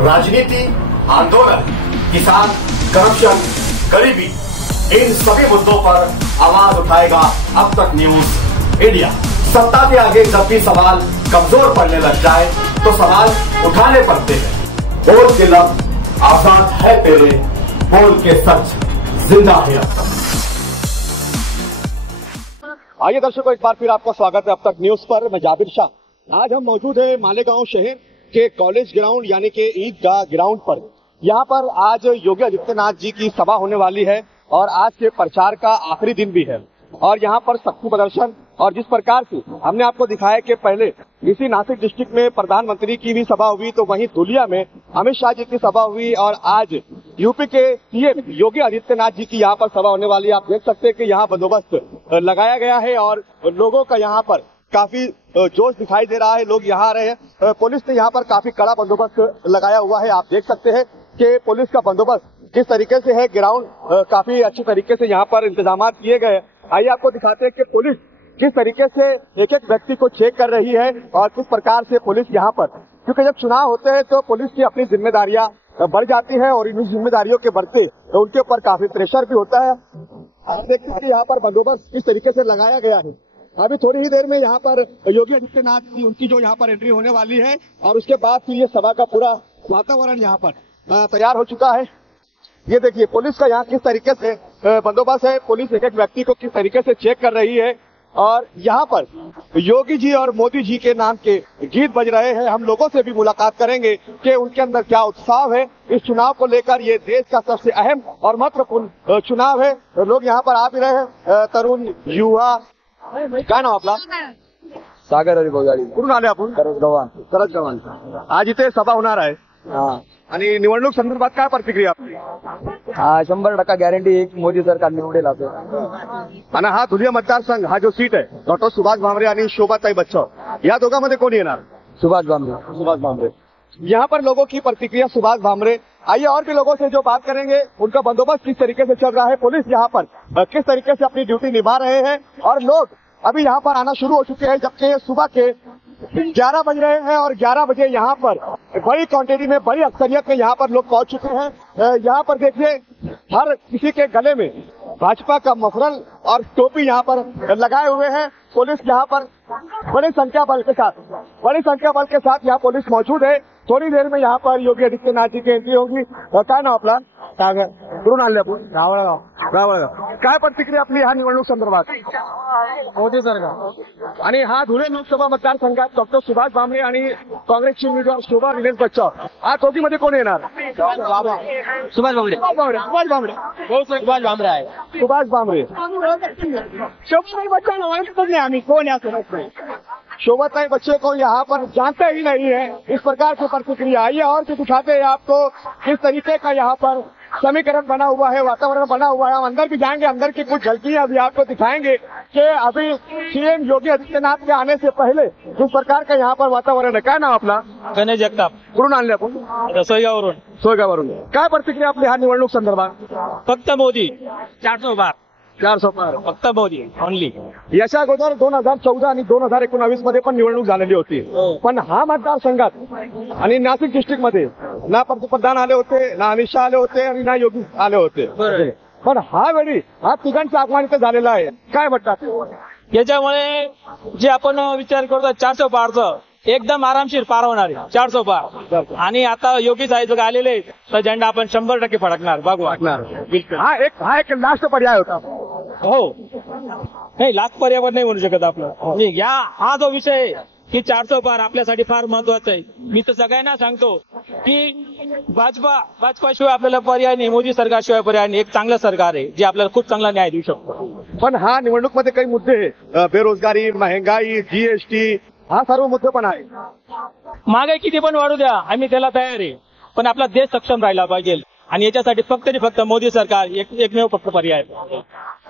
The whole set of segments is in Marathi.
राजनीति, आंदोलन, किसान, करप्शन, गरीबी, इन सभी मुद्दों पर आवाज उठाएगा अब तक न्यूज इंडिया। सत्ता के आगे जब भी सवाल कमजोर पड़ने लग जाए तो सवाल उठाने पड़ते हैं। बोल के लफ्ज आजाद है तेरे, बोल के सच जिंदा है अब तक। आइए दर्शकों, एक बार फिर आपका स्वागत है अब तक न्यूज पर। मैं जाबिर शाह। आज हम मौजूद है मालेगांव शहर के कॉलेज ग्राउंड यानी कि ईदगाह ग्राउंड पर। यहाँ पर आज योगी आदित्यनाथ जी की सभा होने वाली है और आज के प्रचार का आखिरी दिन भी है। और यहाँ पर शक्ति प्रदर्शन और जिस प्रकार से हमने आपको दिखाया कि पहले इसी नासिक डिस्ट्रिक्ट में प्रधानमंत्री की भी सभा हुई, तो वहीं धुलिया में अमित शाह जी की सभा हुई और आज यूपी के सीएम योगी आदित्यनाथ जी की यहाँ पर सभा होने वाली है। आप देख सकते हैं कि यहाँ बंदोबस्त लगाया गया है और लोगों का यहाँ पर काफी जोश दिखाई दे रहा है। लोग यहाँ आ रहे हैं। पुलिस ने यहाँ पर काफी कड़ा बंदोबस्त लगाया हुआ है। आप देख सकते हैं कि पुलिस का बंदोबस्त किस तरीके से है। ग्राउंड काफी अच्छी तरीके से यहाँ पर इंतजाम किए गए। आइए आपको दिखाते हैं कि पुलिस किस तरीके से एक एक व्यक्ति को चेक कर रही है और किस प्रकार से पुलिस यहाँ पर, क्योंकि जब चुनाव होते हैं तो पुलिस की अपनी जिम्मेदारियां बढ़ जाती है और इन जिम्मेदारियों के बढ़ते तो उनके ऊपर काफी प्रेशर भी होता है। आप देखते हैं कि यहाँ पर बंदोबस्त किस तरीके से लगाया गया है। अभी थोड़ी ही देर में यहाँ पर योगी आदित्यनाथ की उनकी जो यहाँ पर एंट्री होने वाली है और उसके बाद फिर ये सभा का पूरा वातावरण यहाँ पर तैयार हो चुका है। ये देखिए पुलिस का यहाँ किस तरीके से बंदोबस्त है। पुलिस एक एक व्यक्ति को किस तरीके से चेक कर रही है और यहाँ पर योगी जी और मोदी जी के नाम के गीत बज रहे हैं। हम लोगों से भी मुलाकात करेंगे कि उनके अंदर क्या उत्साह है इस चुनाव को लेकर। ये देश का सबसे अहम और महत्वपूर्ण चुनाव है। लोग यहाँ पर आ भी रहे हैं, तरुण युवा। काय नाव आपला? सागर हरिभाऊ. कुठून आले आपण? करजगव्हाण. आज इथे सभा होणार आहे आणि निवडणूक संदर्भात काय प्रतिक्रिया आपली? 100% गॅरंटी एक मोदी सरकार निवडेल असं. आणि हा धुलिया मतदारसंघ हा जो सीट आहे डॉक्टर सुभाष भामरे आणि शोभाताई बच्चन या दोघांमध्ये कोण येणार? सुभाष भामरे. यहाँ पर लोगों की प्रतिक्रिया सुभाष भामरे। आइए और भी लोगों से जो बात करेंगे, उनका बंदोबस्त किस तरीके से चल रहा है, पुलिस यहाँ पर किस तरीके से अपनी ड्यूटी निभा रहे हैं और लोग अभी यहाँ पर आना शुरू हो चुके हैं। जबकि सुबह के 11 बज रहे हैं और 11 बजे यहाँ पर बड़ी क्वांटिटी में, बड़ी अक्सरियत में यहाँ पर लोग पहुंच चुके हैं। यहाँ पर देखिए हर किसी के गले में भाजपा का मफरल और टोपी यहाँ पर लगाए हुए हैं। पुलिस यहाँ पर बड़ी संख्या बल के साथ यहाँ पुलिस मौजूद है। थोड़ी देर में यहाँ पर योगी आदित्यनाथ जी की एंट्री होगी। काय नाव आपला? सागर. कुठून आले आपण? रावळगाव. काय प्रतिक्रिया आपली ह्या निवडणूक संदर्भात? मोदी सरकार. आणि हा धुळे लोकसभा मतदारसंघात डॉक्टर सुभाष भामरे आणि काँग्रेसचे उमेदवार शोभा निलेश बच्चन, हा दोघीमध्ये कोण येणार? सुभाष भामरे आहे. सुभाष भामरे. शोभाताई बच्चन ओळखतच नाही आम्ही, कोण आहे असं? शोभाताई बच्चन को यहाँ पर जानते ही नहीं है। इस प्रकार की प्रतिक्रिया। आइए और भी दिखाते हैं आपको किस तरीके का यहाँ पर समीकरण बना हुआ है, वातावरण बना हुआ है। हम अंदर भी जाएंगे, अंदर की कुछ झलकियां अभी आपको दिखाएंगे कि अभी सीएम योगी आदित्यनाथ के आने से पहले किस प्रकार का यहाँ पर वातावरण है। काय नाव आपला? गणेश जगताप. कुठून आणले आपण? सोयगाववरून. काय प्रतिक्रिया आपली ह्या निवडणूक संदर्भात? फक्त मोदी. 400 पार. फक्त मोदी ओनली. याच्या अगोदर 2014 आणि 2019 मध्ये पण निवडणूक झालेली होती, पण हा मतदारसंघात आणि नाशिक डिस्ट्रिक्ट मध्ये ना पंतप्रधान आले होते, ना अमित शाह आले होते आणि ना योगी आले होते. पण हा वेळी हा तिघांचं आगमन इथे झालेलं आहे. काय वाटतं? याच्यामुळे जे आपण विचार करतो 400 पारचं एकदम आरामशीर पार होणार आहे. 400 पार. आणि आता योगी साहेब आलेले तर झेंडा आपण 100% फडकणार. बघू. हा एक लास्ट पर्याय होता. हो नाही, लास्ट पर्यावर नाही म्हणू शकत आपलं. हा जो विषय आहे की 400 पार आपल्यासाठी फार महत्वाचं आहे. मी तर सगळ्यांना सांगतो की भाजपाशिवाय आपल्याला पर्याय नाही, मोदी सरकारशिवाय पर्याय नाही. एक चांगलं सरकार आहे जे आपल्याला खूप चांगला न्याय देऊ शकतो. पण हा निवडणूक मध्ये काही मुद्दे आहे, बेरोजगारी, महंगाई, जीएसटी, हा सर्व मुद्दे पण आहे. महागाई किती पण वाढू द्या, आम्ही त्याला तयार आहे, पण आपला देश सक्षम राहिला पाहिजे आणि याच्यासाठी फक्त आणि फक्त मोदी सरकार एकमेव फक्त पर्याय.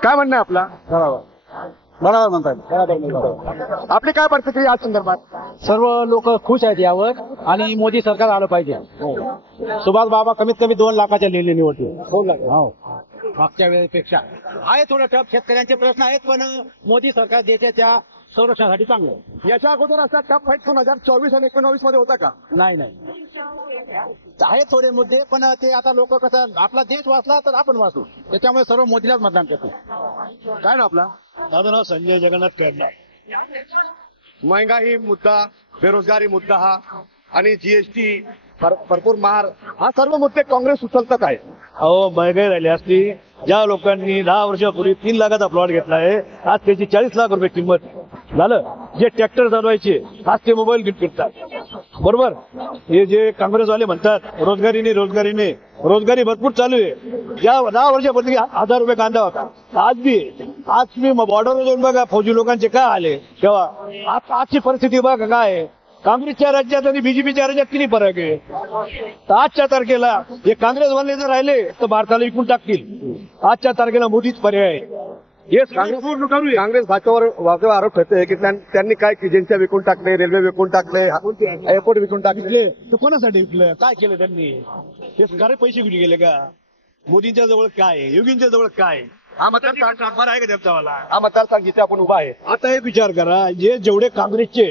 काय म्हणणं आहे आपला? बरोबर म्हणतात. आपली काय प्रतिक्रिया या संदर्भात? सर्व लोक खुश आहेत यावर आणि मोदी सरकार आलं पाहिजे. सुभाष बाबा कमीत कमी 2 लाखाच्या लिहिली निवडतील. 2 लाख. हो, मागच्या वेळेपेक्षा आहे थोडं टफ. शेतकऱ्यांचे प्रश्न आहेत पण मोदी सरकार देशाच्या संरक्षणासाठी चांगलं. याच्या अगोदर असा टफ फाईट 2024 आणि 19 मध्ये होता का? नाही. आहे थोडे मुद्दे, पण ते आता लोक कसं आपला देश वाचला तर आपण वाचू, त्याच्यामुळे सर्व मोदीलाच मतदान करतो. काय ना आपला माझं नाव संजय जगन्नाथ कडला. महंगाई मुद्दा, बेरोजगारी मुद्दा हा आणि जीएसटी भरपूर महार, हा सर्व मुद्दे काँग्रेस उचलतात आहे. अहो, महंगाई राहिली असती. ज्या लोकांनी 10 वर्षापूर्वी 3 लाखाचा प्लॉट घेतला आहे, आज त्याची 40 लाख रुपये किंमत झालं. जे ट्रॅक्टर चालवायचे आज ते मोबाईल घेऊन फिरतात. बरोबर. हे जे काँग्रेसवाले म्हणतात रोजगारी भरपूर चालू आहे. ज्या 10 वर्षापूर्वी 1000 रुपये कांदा होता, आज मी बॉर्डरवर जाऊन बघा फौजी लोकांचे काय आले तेव्हा. आजची परिस्थिती बघा काय आहे. काँग्रेसच्या राज्यात आणि बीजेपीच्या राज्यात किती फरक आहे. तर आजच्या तारखेला हे काँग्रेसवाले जर राहिले तर भारताला विकून टाकतील. आजच्या तारखेला मोदीच पर्याय आहे. येस, काँग्रेस भाजपावर आरोप होते की त्यांनी काय एजन्सी विकून टाकले, रेल्वे विकून टाकले, एअरपोर्ट विकून टाकले. तर कोणासाठी विकलं, काय केलं त्यांनी. हे सारे पैसे कुठे गेले का. मोदींच्या जवळ काय आहे, योगींच्या जवळ काय आहे. हा मतदारसंघ आहे का त्यांचावाला, हा मतदारसंघ जिथे आपण उभा आहे. आता एक विचार करा, जेवढे काँग्रेसचे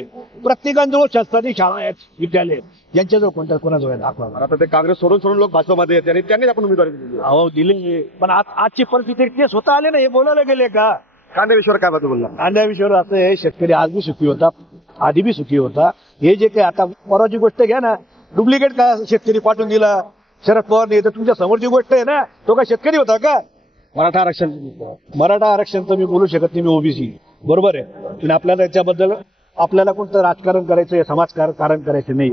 प्रत्येकांजवळ शासनाची शाळा आहेत, विद्यालय, यांच्याजवळ कोणाजवळ दाखवा. आता ते काँग्रेस सोडून लोक भाजपमध्ये येते आणि त्यांनीच आपण उमेदवारी दिली. अहो, दिले, पण आजची परिस्थिती ते स्वतः आले ना, हे बोलायला गेले का. कांद्या विषयावर काय बोलला. कांद्या विषयावर असं आहे, शेतकरी आज बी सुखी होता, आधी बी सुखी होता. हे जे काही आता परवाची गोष्ट घ्या ना, डुप्लिकेट का शेतकरी पाठवून दिला शरद पवार नाही, तर तुमच्या समोरची गोष्ट आहे ना, तो काय शेतकरी होता का. मराठा आरक्षण तर मी बोलू शकत नाही, मी ओबीसी, बरोबर आहे. पण आपल्याला याच्याबद्दल कोणतं राजकारण करायचं, समाजकारण करायचं नाही.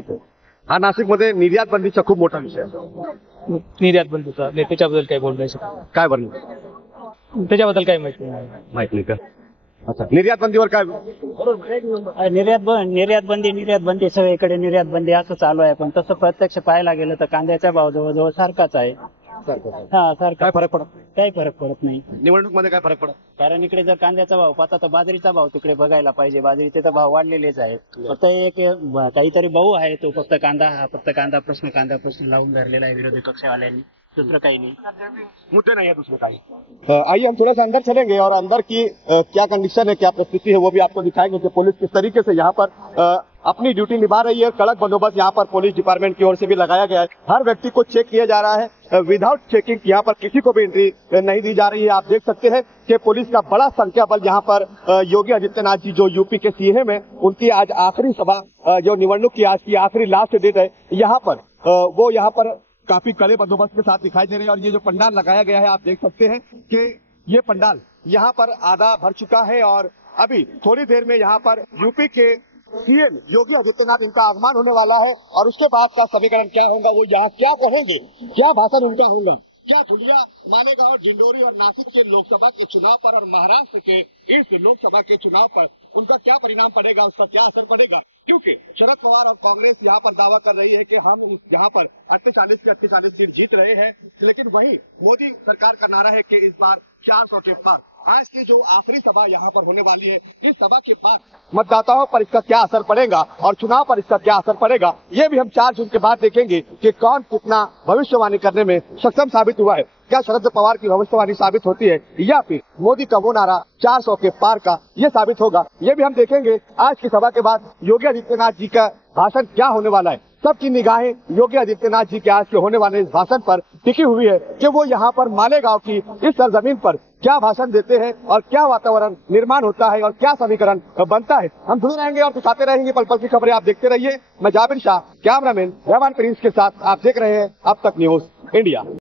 हा नाशिकमध्ये निर्यात बंदीचा खूप मोठा विषय आहे. निर्यात बंदीचा त्याच्याबद्दल काही बोलू नाही शकत. काय बरं, त्याच्याबद्दल काही माहिती नाही का. अच्छा, निर्यात बंदीवर काय. निर्यात बंदी सगळीकडे निर्यात बंदी असं चालू आहे, पण तसं प्रत्यक्ष पाहायला गेलं तर कांद्याचा भाव जवळजवळ सारखाच आहे. काय फरक पडत. काही फरक पडत नाही. निवडणूक मध्ये काय फरक पडत. कारण इकडे जर कांद्याचा भाव पाहता तर बाजरीचा भाव तिकडे बघायला पाहिजे. बाजरीचे तर भाव वाढलेलेच आहेत. फक्त एक काहीतरी भाऊ आहे, तो फक्त कांदा प्रश्न लावून धरलेला आहे विरोधी पक्षवाल्यांनी, दूसरा काही नहीं, मुद्दे नहीं है दूसरे का ही। आइए हम थोड़ा सा अंदर चलेंगे और अंदर की क्या कंडीशन है, क्या परिस्थिति है, वो भी आपको दिखाएंगे कि पुलिस किस तरीके से यहाँ पर अपनी ड्यूटी निभा रही है। कड़क बंदोबस्त यहाँ पर पुलिस डिपार्टमेंट की ओर से भी लगाया गया है। हर व्यक्ति को चेक किया जा रहा है, विदाउट चेकिंग यहाँ पर किसी को भी एंट्री नहीं दी जा रही है। आप देख सकते हैं कि पुलिस का बड़ा संख्या बल यहाँ पर योगी आदित्यनाथ जी जो यूपी के सीएम है, उनकी आज आखिरी सभा, जो निवडणूक की आज की आखिरी लास्ट डेट है, यहाँ पर वो यहाँ पर काफी कड़े बंदोबस्त के साथ दिखाई दे रहे हैं। और ये जो पंडाल लगाया गया है, आप देख सकते हैं कि ये पंडाल यहाँ पर आधा भर चुका है और अभी थोड़ी देर में यहाँ पर यूपी के सीएम योगी आदित्यनाथ इनका आगमन होने वाला है। और उसके बाद का समीकरण क्या होगा, वो यहाँ क्या कहेंगे, क्या भाषण उनका होगा, क्या धुलिया, मालेगांव, डिंडोरी और नासिक के लोकसभा के चुनाव पर और महाराष्ट्र के इस लोकसभा के चुनाव पर उनका क्या परिणाम पड़ेगा, उसका क्या असर पड़ेगा। क्योंकि शरद पवार और कांग्रेस यहाँ पर दावा कर रही है कि हम यहाँ पर 48 की 48 सीट जीत रहे हैं, लेकिन वहीं मोदी सरकार का नारा है कि इस बार 400 के पार। आज की जो आखिरी सभा यहाँ पर होने वाली है, इस सभा के बाद मतदाताओं पर इसका क्या असर पड़ेगा और चुनाव पर इसका क्या असर पड़ेगा, ये भी हम 4 जून के बाद देखेंगे कि कौन कितना भविष्यवाणी करने में सक्षम साबित हुआ है। क्या शरद पवार की भविष्यवाणी साबित होती है या फिर मोदी का वो नारा 400 के पार का ये साबित होगा, ये भी हम देखेंगे। आज की सभा के बाद योगी आदित्यनाथ जी का भाषण क्या होने वाला है, सबकी निगाहें योगी आदित्यनाथ जी के आज के होने वाले इस भाषण पर टिकी हुई है कि वो यहाँ पर मालेगांव की इस सरजमीन पर क्या भाषण देते हैं और क्या वातावरण निर्माण होता है और क्या समीकरण बनता है। हम जुड़े रहेंगे और दिखाते रहेंगे, पल पल की खबरें आप देखते रहिए। मैं जाबिर शाह, कैमरामैन रहमान प्रिंस के साथ आप देख रहे हैं अब तक न्यूज इंडिया।